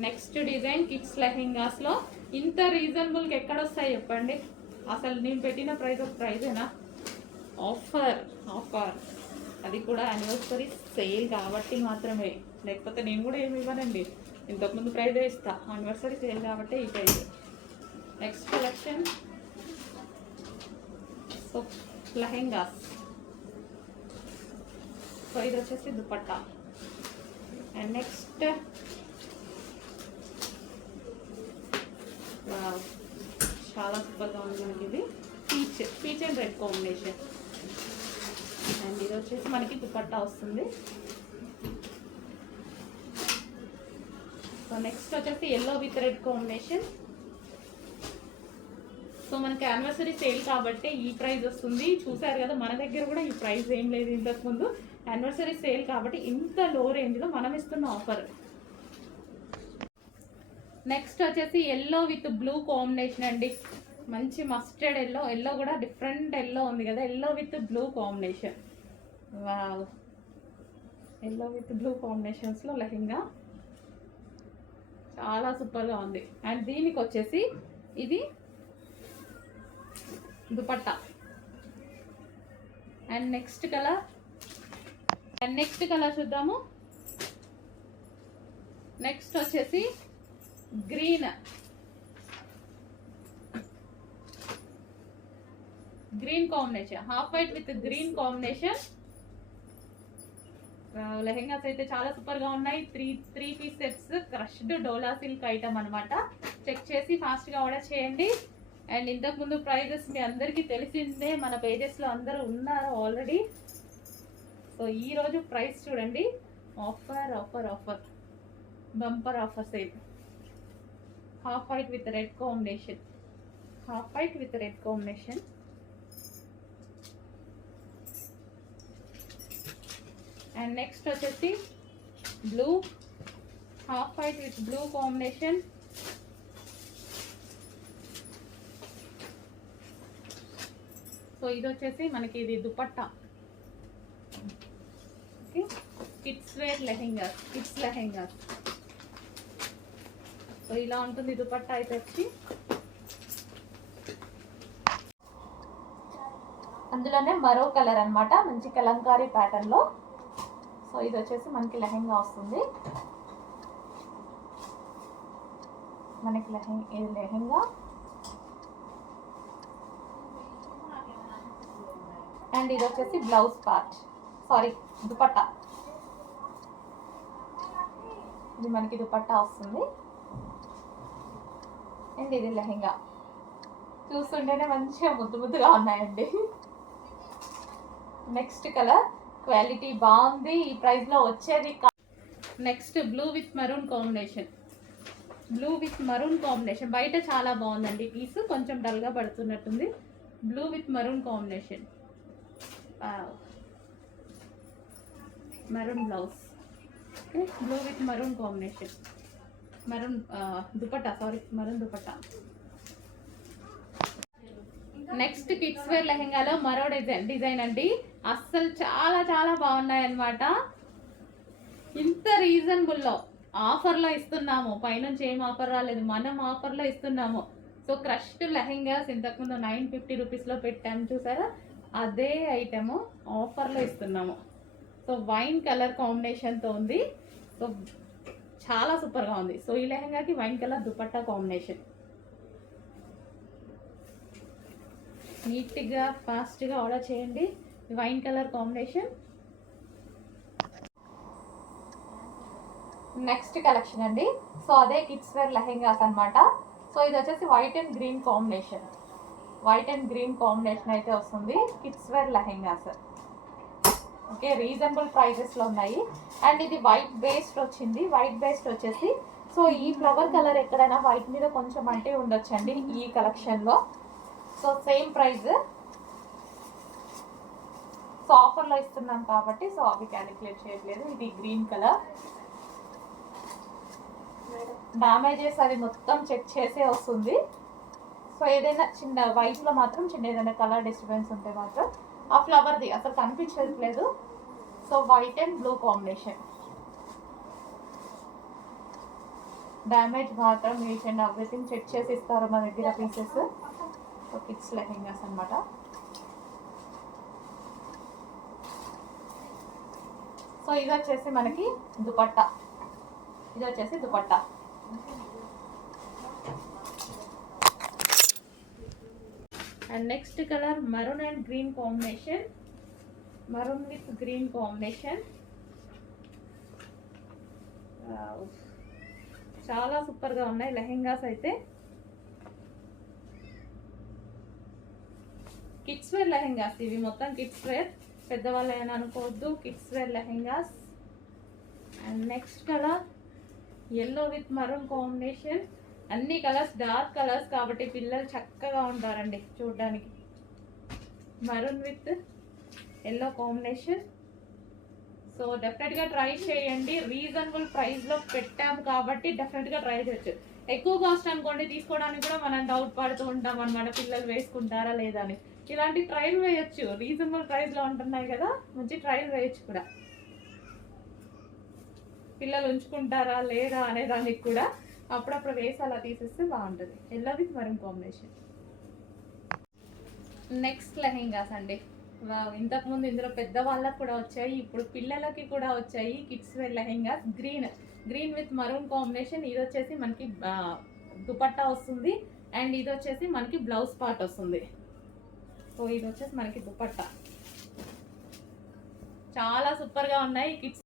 Next design kids లెహెంగాస్లో ఇంత రీజనబుల్గా ఎక్కడ వస్తాయి చెప్పండి? అసలు నేను పెట్టిన ప్రైస్ ఒక ప్రైజేనా ఆఫర్ ఆఫర్ అది కూడా యానివర్సరీ సేల్ కాబట్టి మాత్రమే. లేకపోతే నేను కూడా ఏమి ఇవ్వనండి. ఇంతకుముందు ప్రైజే ఇస్తా. యానివర్సరీ సేల్ కాబట్టి ఈ prize next collection so lehengas. So ఇది వచ్చేసి దుపట్టా. అండ్ నెక్స్ట్ చాలా సూపర్గా ఉంది మనకి ఇది. Peach peach and red combination. And ఇది వచ్చేసి మనకి దుపట్టా వస్తుంది. సో నెక్స్ట్ వచ్చేసి yellow with red combination so మనకి యానివర్సరీ సేల్ కాబట్టి ఈ ప్రైస్ వస్తుంది. చూసారు కదా మన దగ్గర కూడా ఈ ప్రైస్ ఏం లేదు ఇంతకుముందు యానివర్సరీ సేల్ కాబట్టి ఇంత లో రేంజ్లో మనం ఇస్తున్న ఆఫర్ నెక్స్ట్ వచ్చేసి ఎల్లో విత్ బ్లూ కాంబినేషన్ అండి. మంచి మస్టర్డ్ ఎల్లో ఎల్లో కూడా డిఫరెంట్ ఎల్లో ఉంది కదా. Yellow with blue combination wow yellow with blue కాంబినేషన్స్లో lehenga చాలా సూపర్గా ఉంది. అండ్ దీనికి వచ్చేసి ఇది dupatta. And next colour and next colour చూద్దాము. నెక్స్ట్ వచ్చేసి green. Green combination. Half white with green combination. Lehengas అయితే చాలా సూపర్గా ఉన్నాయి. Three three piece sets. Crushed dola silk item అనమాట చెక్ చేసి ఫాస్ట్గా ఆర్డర్ చేయండి. అండ్ ఇంతకు ముందు ప్రైజెస్ మీ అందరికీ తెలిసిందే మన పేజెస్లో అందరూ ఉన్నారు ఆల్రెడీ. సో ఈ రోజు ప్రైస్ చూడండి. Offer offer offer. Bumper offer sale. Half white with red combination half white with red combination and next వచ్చేసి blue half white with blue combination so ఇది వచ్చేసి మనకి ఇది dupatta. Okay kids wear lehengas kids lehengas so ఇలా ఉంటుంది దుపట్టా అయితే వచ్చి. అందులోనే మరో కలర్ అనమాట మంచి కలంకారీ ప్యాటర్న్లో. సో ఇది వచ్చేసి మనకి లెహెంగా వస్తుంది. మనకి లెహెంగా ఇది లెహెంగా? అండ్ ఇది వచ్చేసి బ్లౌజ్ పార్ట్. సారీ దుపట్టా. ఇది మనకి దుపట్టా వస్తుంది. అండ్ ఇది లెహెంగా చూస్తుంటేనే మంచిగా ముద్దు ముద్దుగా ఉన్నాయండి. నెక్స్ట్ కలర్ క్వాలిటీ బాగుంది. ఈ ప్రైస్లో వచ్చేది next blue with maroon combination blue with maroon combination బయట చాలా బాగుందండి. పీస్ కొంచెం డల్గా పడుతున్నట్టుంది. Blue with maroon combination maroon blouse okay blue with maroon combination maroon dupatta sorry maroon dupatta. Next kids wear లెహెంగాలో మరో డిజైన్ డిజైన్ అండి. అస్సలు చాలా చాలా బాగున్నాయి అనమాట ఇంత రీజనబుల్లో ఆఫర్లో ఇస్తున్నాము. పైనుంచి ఏం ఆఫర్ రాలేదు. మనం ఆఫర్లో ఇస్తున్నాము. సో క్రష్డ్ లెహెంగాస్ ఇంతకుముందు నైన్ ఫిఫ్టీ రూపీస్లో పెట్టాము చూసారా? అదే ఐటెము ఆఫర్లో ఇస్తున్నాము. సో వైన్ కలర్ కాంబినేషన్తో ఉంది. సో చాలా సూపర్గా ఉంది. సో ఈ లెహంగాకి వైన్ కలర్ దుపట్టా కాంబినేషన్. నీట్గా ఫాస్ట్గా ఆర్డర్ చేయండి. Wine colour combination. Next collection అండి. సో అదే కిడ్స్ వేర్ లెహెంగాస్ అనమాట సో ఇది వచ్చేసి white and green combination. White and green combination అయితే వస్తుంది. Kids wear lehengas. Okay reasonable ప్రైజెస్లో ఉన్నాయి. అండ్ ఇది వైట్ బేస్డ్ వచ్చింది. వైట్ బేస్డ్ వచ్చేసి సో ఈ ఫ్లవర్ కలర్ ఎక్కడైనా వైట్ మీద కొంచెం అంటే ఉండొచ్చండి ఈ కలెక్షన్లో సో సేమ్ ప్రైస్ సో ఆఫర్లో ఇస్తున్నాం కాబట్టి సో అవి క్యాలిక్యులేట్ చేయట్లేదు. ఇది గ్రీన్ కలర్ డామేజెస్ అది మొత్తం చెక్ చేసే వస్తుంది. సో ఏదైనా చిన్న వైట్లో మాత్రం చిన్న ఏదైనా కలర్ డిస్టర్బెన్స్ ఉంటే మాత్రం ఆ ఫ్లవర్ది అసలు కనిపించట్లేదు so white and blue combination damage మాత్రం యూస్ అండ్ ఎవ్రీథింగ్ చెక్ చేసి ఇస్తారు మా దగ్గర పీసెస్ సో కిడ్స్ లెహెంగాస్ అనమాట సో ఇది వచ్చేసి మనకి దుపట్టా. ఇది వచ్చేసి dupatta. And next colour maroon and green combination maroon with green combination చాలా సూపర్గా ఉన్నాయి లెహెంగాస్ అయితే. కిడ్స్ వేర్ లెహెంగాస్ ఇవి మొత్తం కిడ్స్ వేర్ పెద్దవాళ్ళు అనుకోవద్దు kids wear lehengas. And next colour yellow with maroon combination అన్ని కలర్స్ డార్క్ కలర్స్ కాబట్టి పిల్లలు చక్కగా ఉంటారండి చూడడానికి. Maroon with yellow combination. So డెఫినెట్గా ట్రై చేయండి. రీజనబుల్ ప్రైస్లో పెట్టాము కాబట్టి డెఫినెట్గా ట్రై చేయొచ్చు. ఎక్కువ కాస్ట్ అనుకోండి తీసుకోవడానికి కూడా మనం డౌట్ పడుతూ ఉంటాం అనమాట పిల్లలు వేసుకుంటారా లేదా అని. ఇలాంటి ట్రైల్ వేయచ్చు. రీజనబుల్ ప్రైస్లో ఉంటున్నాయి కదా మంచి ట్రైల్ వేయచ్చు కూడా. పిల్లలు ఉంచుకుంటారా లేదా అనే దానికి కూడా అప్పుడప్పుడు వేసి అలా తీసేస్తే బాగుంటుంది. Yellow with maroon combination next lehengas అండి. ఇంతకుముందు ఇందులో పెద్దవాళ్ళకి కూడా వచ్చాయి ఇప్పుడు పిల్లలకి కూడా వచ్చాయి kids wear lehengas. Green green with maroon combination ఇది వచ్చేసి మనకి దుపట్టా వస్తుంది. అండ్ ఇది వచ్చేసి మనకి బ్లౌజ్ పార్ట్ వస్తుంది. సో ఇది వచ్చేసి మనకి దుపట్టా. చాలా సూపర్గా ఉన్నాయి. కిడ్స్